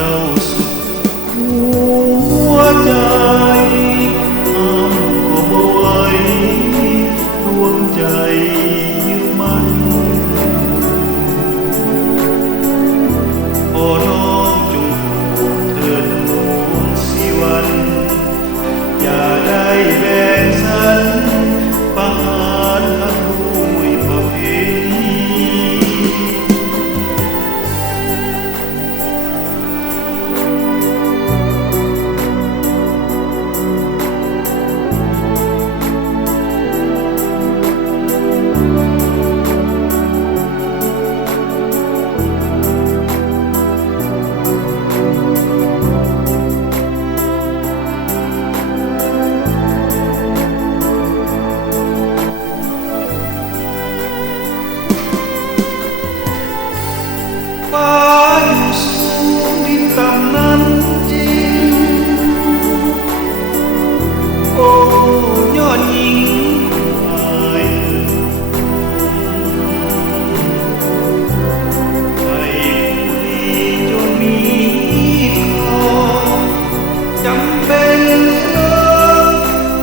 เจ้าสุดหัวใจห้ามก็บ่ไหวดวงใจยึดมั่นขอน้อมจงโปรดเถิดหลวงศิวันอย่าได้แบ่งสรรประหารอด้วยประเพณี ฟ้าอยู่สูงดินต่ำนั้นจริงโอ้ยอดหญิงอายใครผู้ดีจนมีเขาจำเป็นเหลือ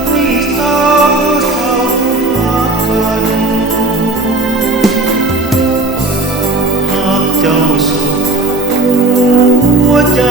ให้สาวเศร้ารักกันหากเจ้าสุดหัวใจ